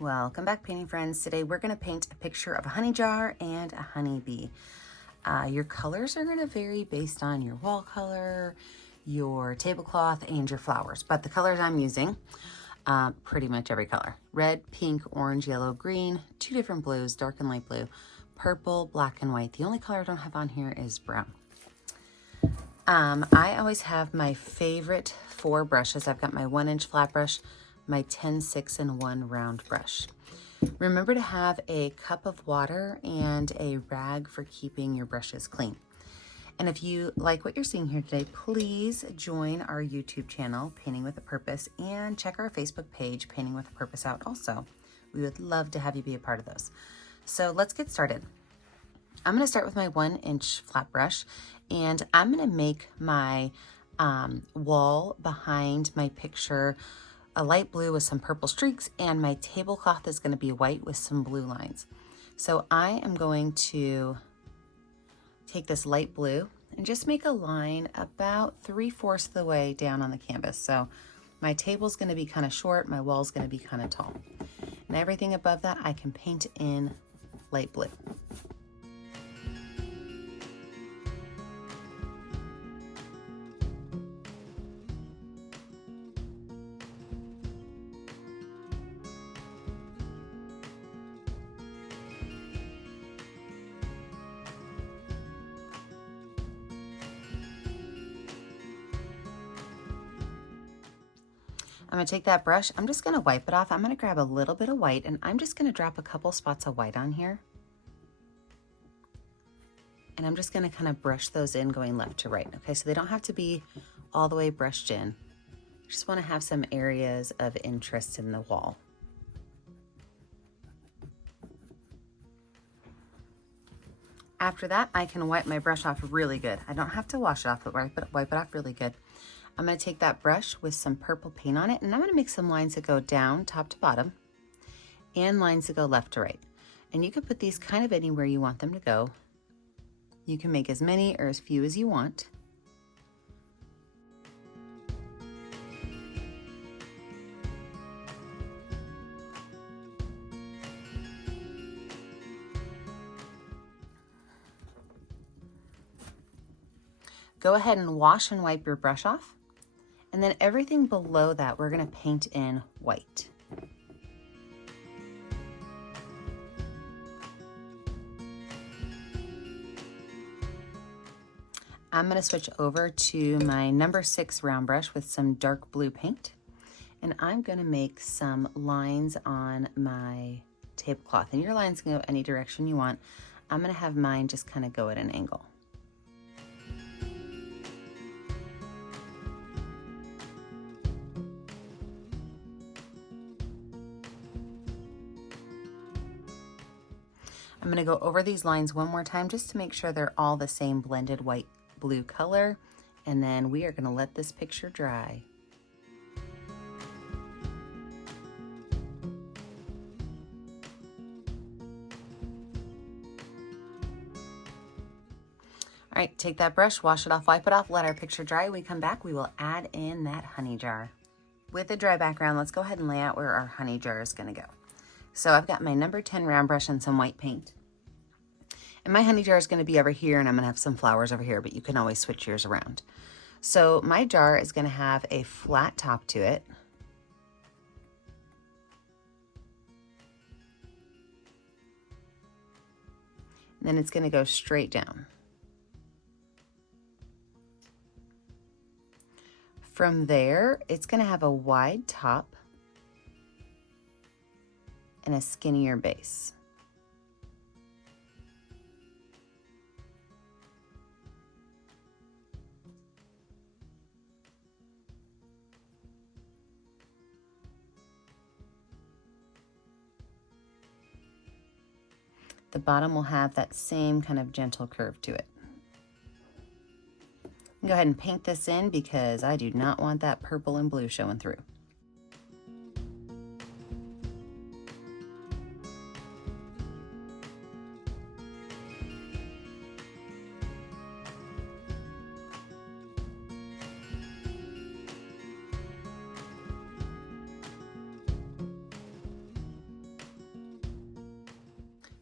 Welcome back, painting friends. Today we're going to paint a picture of a honey jar and a honeybee. Your colors are going to vary based on your wall color, your tablecloth, and your flowers. But the colors I'm using, pretty much every color. Red, pink, orange, yellow, green, 2 different blues, dark and light blue, purple, black, and white. The only color I don't have on here is brown. I always have my favorite 4 brushes. I've got my 1-inch flat brush, my 10-6 and 1 round brush. Remember to have a cup of water and a rag for keeping your brushes clean. And if you like what you're seeing here today, please join our YouTube channel, Painting with a Purpose, and check our Facebook page, Painting with a Purpose out also. We would love to have you be a part of those. So let's get started. I'm going to start with my 1-inch flat brush, and I'm going to make my wall behind my picture a light blue with some purple streaks, and my tablecloth is going to be white with some blue lines. So I am going to take this light blue and just make a line about 3/4 of the way down on the canvas. So my table's going to be kind of short, my wall's going to be kind of tall. And everything above that I can paint in light blue. I'm going to take that brush, I'm just going to wipe it off. I'm going to grab a little bit of white, and I'm just going to drop a couple spots of white on here. And I'm just going to kind of brush those in going left to right. Okay, so they don't have to be all the way brushed in. I just want to have some areas of interest in the wall. After that, I can wipe my brush off really good. I don't have to wash it off, but wipe it off really good. I'm going to take that brush with some purple paint on it, and I'm going to make some lines that go down top to bottom and lines that go left to right. And you can put these kind of anywhere you want them to go. You can make as many or as few as you want. Go ahead and wash and wipe your brush off. And then everything below that, we're going to paint in white. I'm going to switch over to my number 6 round brush with some dark blue paint. And I'm going to make some lines on my tablecloth. And your lines can go any direction you want. I'm going to have mine just kind of go at an angle. I'm going to go over these lines one more time just to make sure they're all the same blended white blue color, and then we are going to let this picture dry. All right, take that brush, wash it off, wipe it off, let our picture dry. When we come back, we will add in that honey jar. With a dry background, let's go ahead and lay out where our honey jar is going to go. So I've got my number 10 round brush and some white paint. And my honey jar is going to be over here, and I'm going to have some flowers over here, but you can always switch yours around. So my jar is going to have a flat top to it. And then it's going to go straight down. From there, it's going to have a wide top and a skinnier base. The bottom will have that same kind of gentle curve to it. Go ahead and paint this in because I do not want that purple and blue showing through.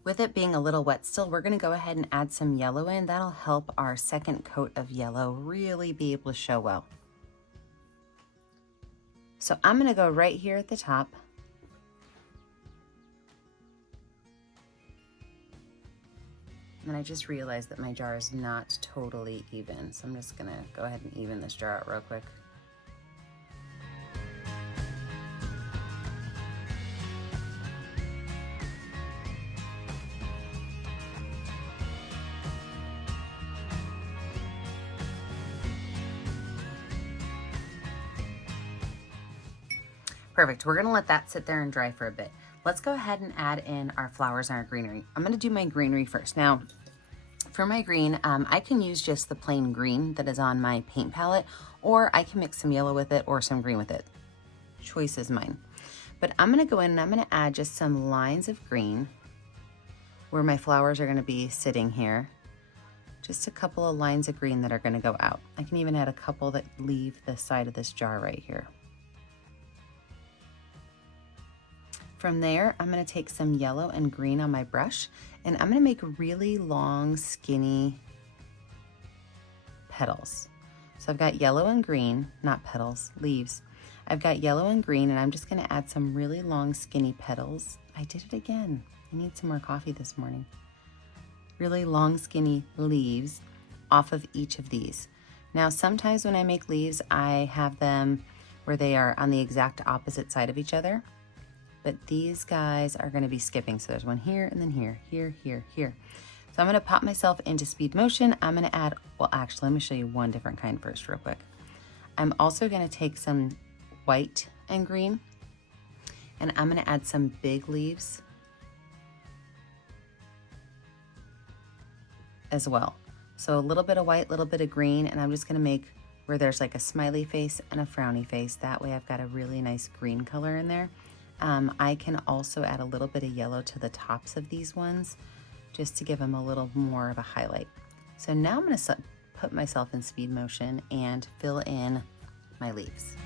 With it being a little wet still, we're gonna go ahead and add some yellow in. That'll help our second coat of yellow really be able to show well. So I'm gonna go right here at the top. And I just realized that my jar is not totally even. So I'm just gonna go ahead and even this jar out real quick. Perfect, we're gonna let that sit there and dry for a bit. Let's go ahead and add in our flowers and our greenery. I'm gonna do my greenery first. Now, for my green, I can use just the plain green that is on my paint palette, or I can mix some yellow with it or some green with it. Choice is mine. But I'm gonna go in and I'm gonna add just some lines of green where my flowers are gonna be sitting here. Just a couple of lines of green that are gonna go out. I can even add a couple that leave the side of this jar right here. From there, I'm gonna take some yellow and green on my brush, and I'm gonna make really long, skinny petals. So I've got yellow and green, not petals, leaves. I've got yellow and green, and I'm just gonna add some really long, skinny petals. I did it again. I need some more coffee this morning. Really long, skinny leaves off of each of these. Now, sometimes when I make leaves, I have them where they are on the exact opposite side of each other. But these guys are gonna be skipping. So there's one here and then here, here, here, here. So I'm gonna pop myself into speed motion. I'm gonna add, well, actually, let me show you one different kind first real quick. I'm also gonna take some white and green, and I'm gonna add some big leaves as well. So a little bit of white, little bit of green, and I'm just gonna make where there's like a smiley face and a frowny face. That way I've got a really nice green color in there. I can also add a little bit of yellow to the tops of these ones just to give them a little more of a highlight. So now I'm going to put myself in speed motion and fill in my leaves.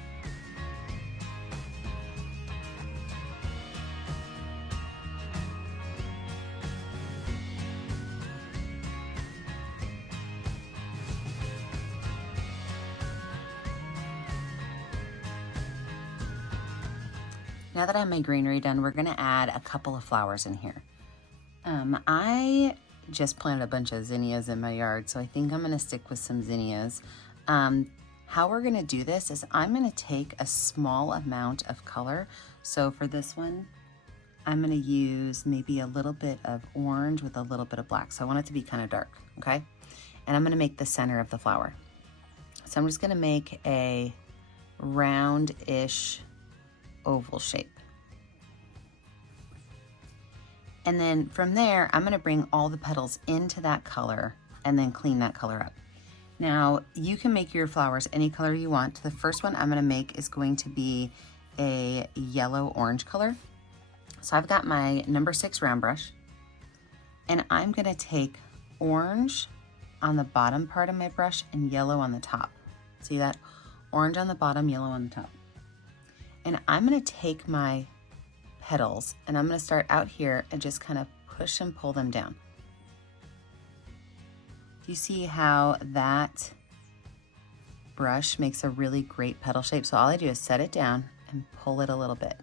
Now that I have my greenery done, we're gonna add a couple of flowers in here. I just planted a bunch of zinnias in my yard, so I think I'm gonna stick with some zinnias. How we're gonna do this is I'm gonna take a small amount of color. So for this one, I'm gonna use maybe a little bit of orange with a little bit of black. So I want it to be kind of dark, okay? And I'm gonna make the center of the flower. So I'm just gonna make a round-ish oval shape. And then from there, I'm gonna bring all the petals into that color and then clean that color up. Now, you can make your flowers any color you want. The first one I'm gonna make is going to be a yellow-orange color. So I've got my number 6 round brush, and I'm gonna take orange on the bottom part of my brush and yellow on the top. See that? Orange on the bottom, yellow on the top. And I'm gonna take my petals and I'm gonna start out here and just kind of push and pull them down. Do you see how that brush makes a really great petal shape? So all I do is set it down and pull it a little bit.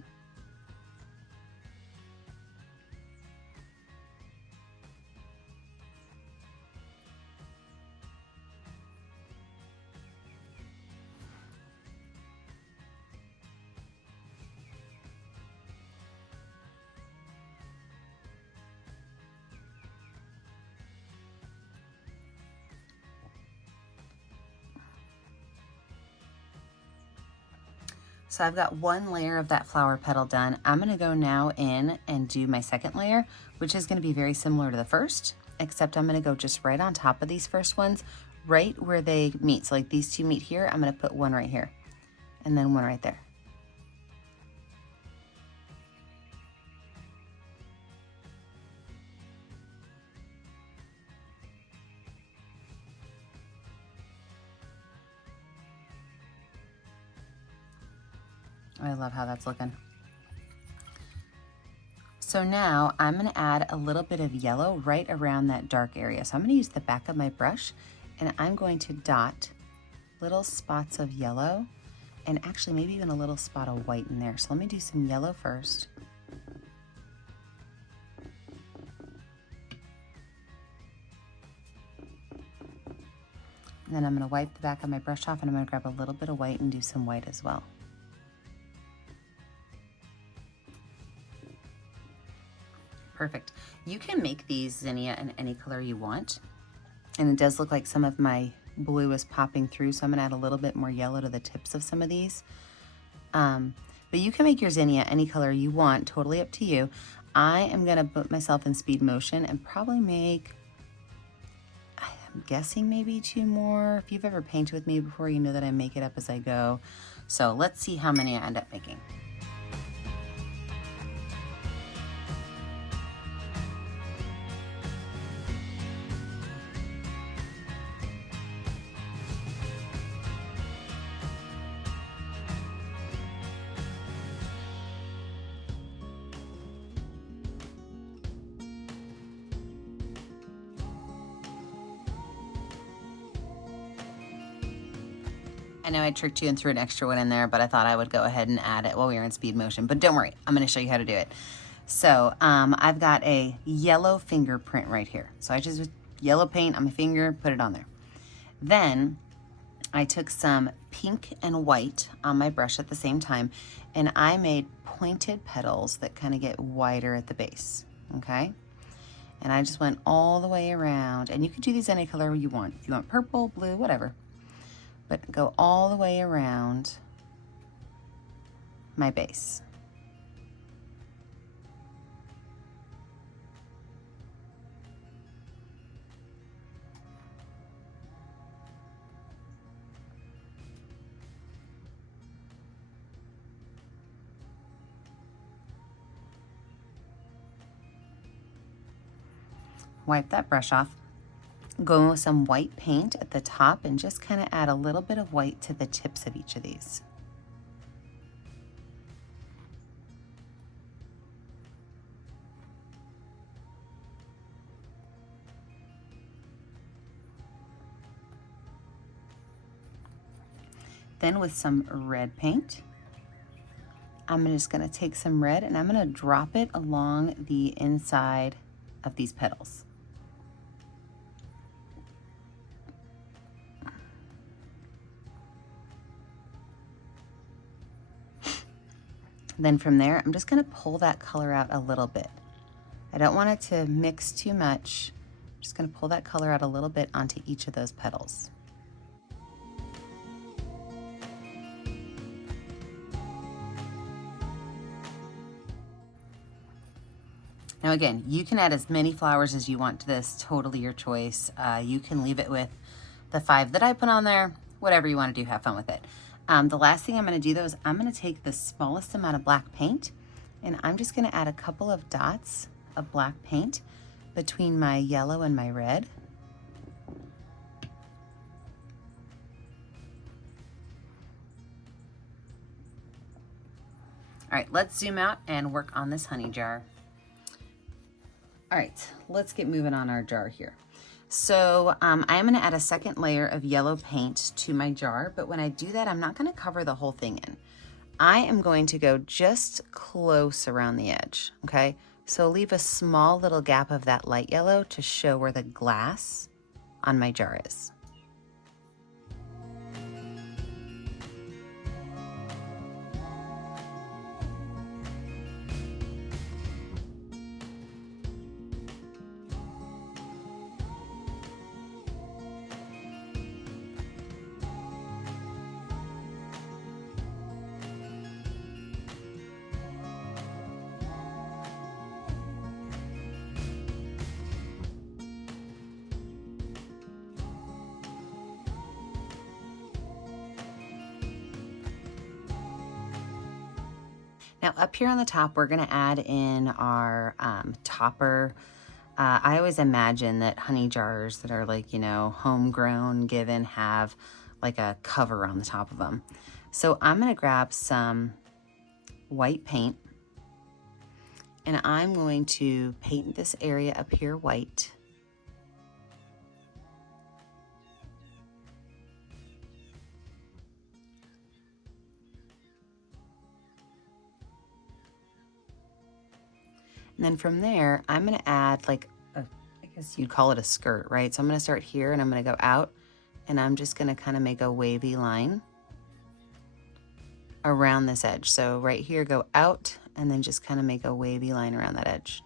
So I've got one layer of that flower petal done. I'm gonna go now in and do my second layer, which is gonna be very similar to the first, except I'm gonna go just right on top of these first ones, right where they meet. So like these two meet here, I'm gonna put one right here, and then one right there. I love how that's looking. So So now I'm going to add a little bit of yellow right around that dark area. So I'm going to use the back of my brush and I'm going to dot little spots of yellow and actually maybe even a little spot of white in there. So let me do some yellow first. And then I'm going to wipe the back of my brush off and I'm going to grab a little bit of white and do some white as well. Perfect. You can make these zinnia in any color you want. And it does look like some of my blue is popping through, so I'm gonna add a little bit more yellow to the tips of some of these. But you can make your zinnia any color you want, totally up to you. I am gonna put myself in speed motion and probably make, I'm guessing maybe 2 more. If you've ever painted with me before, you know that I make it up as I go. So let's see how many I end up making. I know I tricked you and threw an extra one in there, but I thought I would go ahead and add it while we were in speed motion. But don't worry, I'm going to show you how to do it. So I've got a yellow fingerprint right here. So I just yellow paint on my finger, put it on there. Then I took some pink and white on my brush at the same time, and I made pointed petals that kind of get wider at the base, okay? And I just went all the way around, and you can do these any color you want. If you want purple, blue, whatever. But go all the way around my base. Wipe that brush off. Go in with some white paint at the top and just kind of add a little bit of white to the tips of each of these. Then with some red paint, I'm just going to take some red and I'm going to drop it along the inside of these petals. Then from there, I'm just going to pull that color out a little bit. I don't want it to mix too much. I'm just going to pull that color out a little bit onto each of those petals. Now again, you can add as many flowers as you want to this, totally your choice. You can leave it with the 5 that I put on there, whatever you want to do, have fun with it. The last thing I'm going to do though is I'm going to take the smallest amount of black paint and I'm just going to add a couple of dots of black paint between my yellow and my red. All right, let's zoom out and work on this honey jar. All right, let's get moving on our jar here. So I'm gonna add a second layer of yellow paint to my jar, but when I do that, I'm not gonna cover the whole thing in. I am going to go just close around the edge, okay? So leave a small little gap of that light yellow to show where the glass on my jar is. Now up here on the top, we're gonna add in our topper. I always imagine that honey jars that are like, you know, homegrown, given, have like a cover on the top of them. So I'm gonna grab some white paint And I'm going to paint this area up here white. And then from there, I'm gonna add like I guess you'd call it a skirt, right? So I'm gonna start here and I'm gonna go out, and I'm just gonna kind of make a wavy line around this edge. So right here, go out and then just kind of make a wavy line around that edge.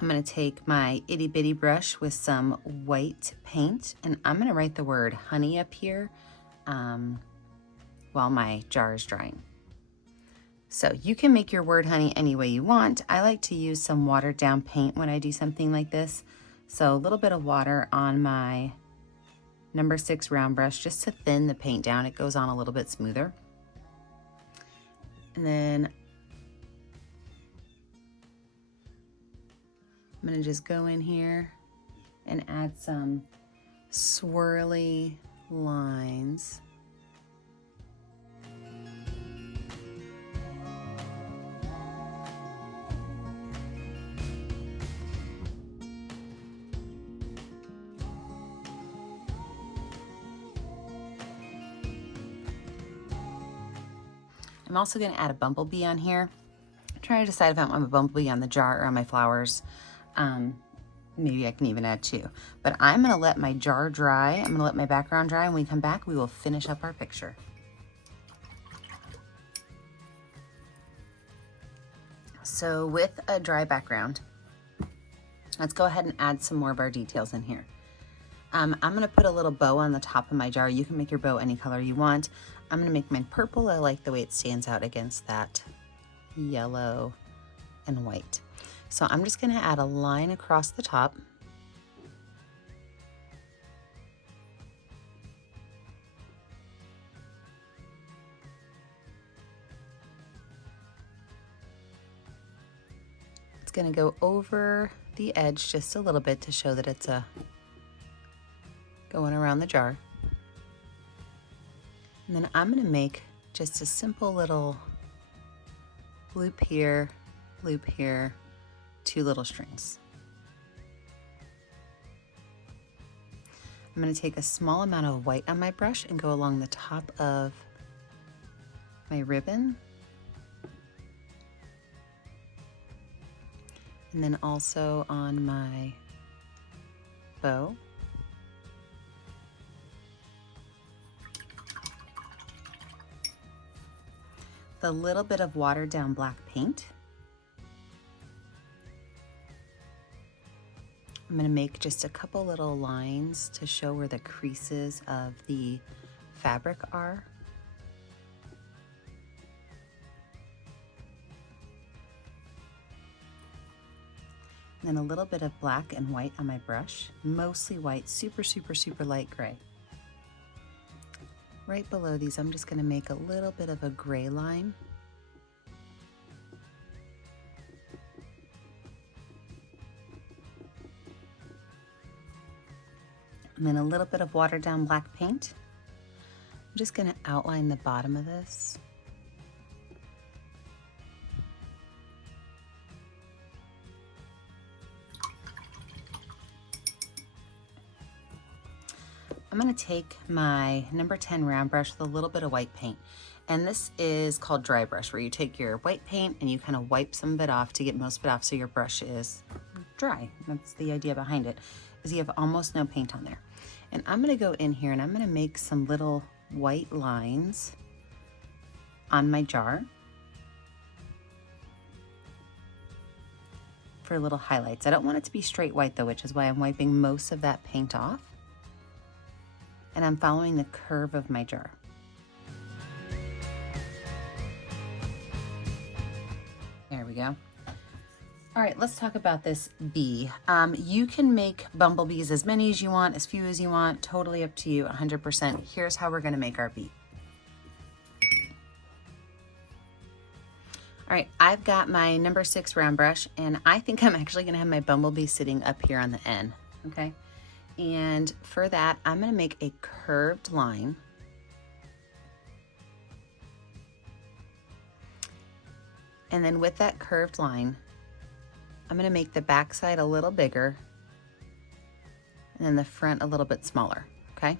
I'm going to take my itty bitty brush with some white paint, and I'm going to write the word honey up here while my jar is drying. So you can make your word honey any way you want. I like to use some watered down paint when I do something like this. So a little bit of water on my number 6 round brush just to thin the paint down. It goes on a little bit smoother. And then I'm gonna just go in here and add some swirly lines. I'm also gonna add a bumblebee on here. I'm trying to decide if I want a bumblebee on the jar or on my flowers. Maybe I can even add 2, but I'm gonna let my jar dry. I'm gonna let my background dry, and when we come back, we will finish up our picture. So with a dry background, let's go ahead and add some more of our details in here. I'm gonna put a little bow on the top of my jar. You can make your bow any color you want. I'm gonna make mine purple. I like the way it stands out against that yellow and white. So I'm just gonna add a line across the top. It's gonna go over the edge just a little bit to show that it's going around the jar. And then I'm gonna make just a simple little loop here, 2 little strings. I'm going to take a small amount of white on my brush and go along the top of my ribbon. And then also on my bow. With a little bit of watered down black paint. I'm going to make just a couple little lines to show where the creases of the fabric are. And then a little bit of black and white on my brush, mostly white, super light gray. Right below these, I'm just going to make a little bit of a gray line. And then a little bit of watered down black paint. I'm just going to outline the bottom of this. I'm going to take my number 10 round brush with a little bit of white paint. And this is called dry brush, where you take your white paint and you kind of wipe some of it off to get most of it off so your brush is dry. That's the idea behind it, is you have almost no paint on there. And I'm going to go in here and I'm going to make some little white lines on my jar for little highlights. I don't want it to be straight white though, which is why I'm wiping most of that paint off. And I'm following the curve of my jar. There we go. All right, let's talk about this bee. You can make bumblebees as many as you want, as few as you want, totally up to you, 100%. Here's how we're gonna make our bee. All right, I've got my number 6 round brush, and I think I'm actually gonna have my bumblebee sitting up here on the end, okay? And for that, I'm gonna make a curved line. And then with that curved line, I'm gonna make the back side a little bigger and then the front a little bit smaller, okay?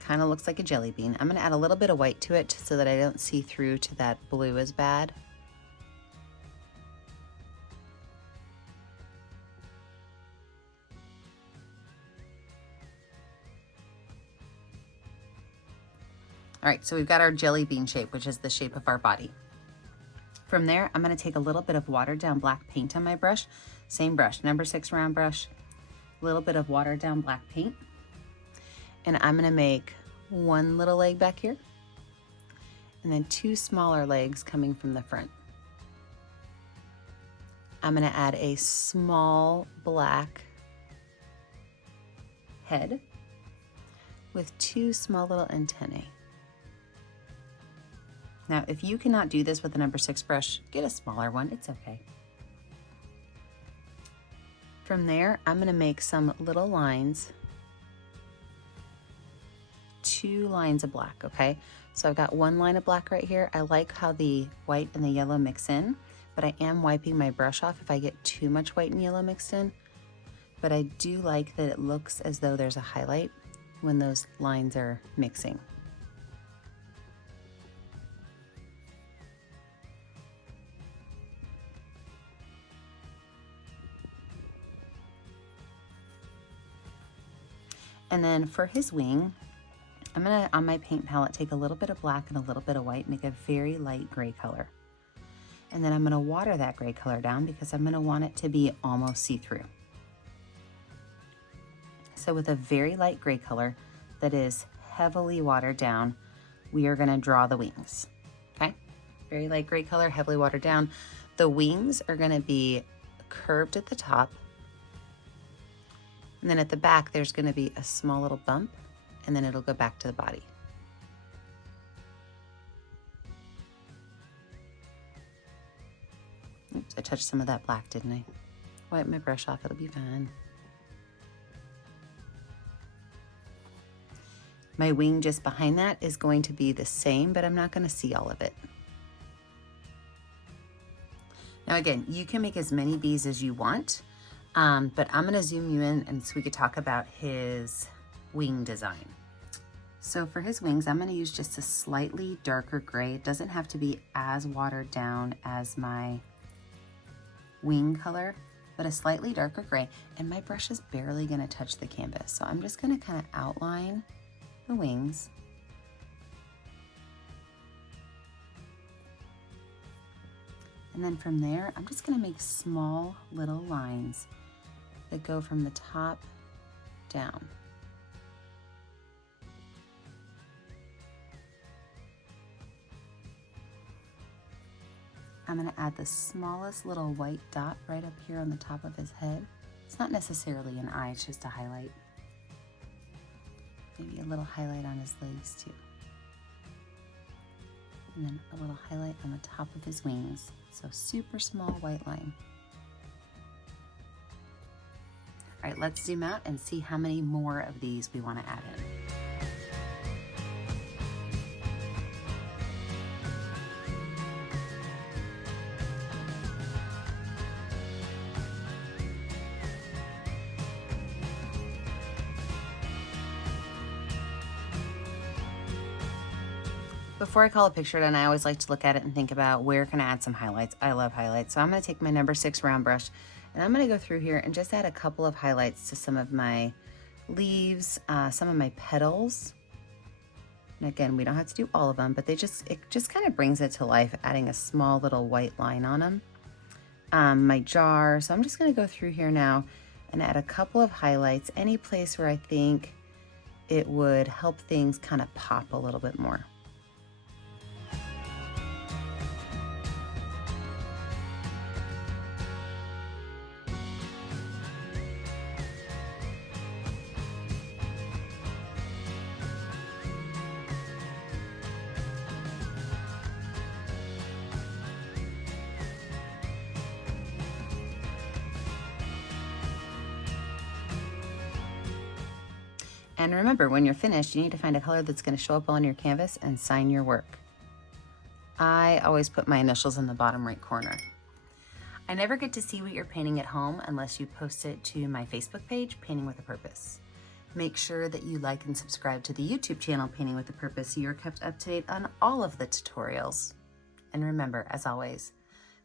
Kind of looks like a jelly bean. I'm gonna add a little bit of white to it so that I don't see through to that blue as bad. All right, so we've got our jelly bean shape, which is the shape of our body. From there, I'm gonna take a little bit of watered down black paint on my brush. Same brush, number 6 round brush, a little bit of watered down black paint. And I'm gonna make one little leg back here, and then 2 smaller legs coming from the front. I'm gonna add a small black head with 2 small little antennae. Now, if you cannot do this with a number 6 brush, get a smaller one, it's okay. From there, I'm gonna make some little lines, 2 lines of black, okay? So I've got 1 line of black right here. I like how the white and the yellow mix in, but I am wiping my brush off if I get too much white and yellow mixed in. But I do like that it looks as though there's a highlight when those lines are mixing. And then for his wing, I'm gonna, on my paint palette, take a little bit of black and a little bit of white, make a very light gray color. And then I'm gonna water that gray color down because I'm gonna want it to be almost see-through. So with a very light gray color that is heavily watered down, we are gonna draw the wings, okay? Very light gray color, heavily watered down. The wings are gonna be curved at the top, and then at the back, there's gonna be a small little bump, and then it'll go back to the body. Oops, I touched some of that black, didn't I? Wipe my brush off, it'll be fine. My wing just behind that is going to be the same, but I'm not gonna see all of it. Now again, you can make as many bees as you want, but I'm gonna zoom you in and so we could talk about his wing design. So for his wings, I'm gonna use just a slightly darker gray. It doesn't have to be as watered down as my wing color, but a slightly darker gray. And my brush is barely gonna touch the canvas. So I'm just gonna kind of outline the wings. And then from there, I'm just gonna make small little lines that go from the top down. I'm gonna add the smallest little white dot right up here on the top of his head. It's not necessarily an eye, it's just a highlight. Maybe a little highlight on his legs too. And then a little highlight on the top of his wings. So super small white line. All right, let's zoom out and see how many more of these we want to add in. Before I call a picture done, I always like to look at it and think about where can I add some highlights. I love highlights. So I'm gonna take my number 6 round brush and I'm gonna go through here and just add a couple of highlights to some of my leaves, some of my petals. And again, we don't have to do all of them, but it just kind of brings it to life, adding a small little white line on them. My jar, so I'm just gonna go through here now and add a couple of highlights, any place where I think it would help things kind of pop a little bit more. And remember, when you're finished, you need to find a color that's going to show up on your canvas and sign your work. I always put my initials in the bottom right corner. I never get to see what you're painting at home unless you post it to my Facebook page, Painting with a Purpose. Make sure that you like and subscribe to the YouTube channel, Painting with a Purpose, so you're kept up to date on all of the tutorials. And remember, as always,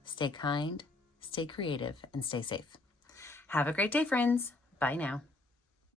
stay kind, stay creative, and stay safe. Have a great day, friends. Bye now.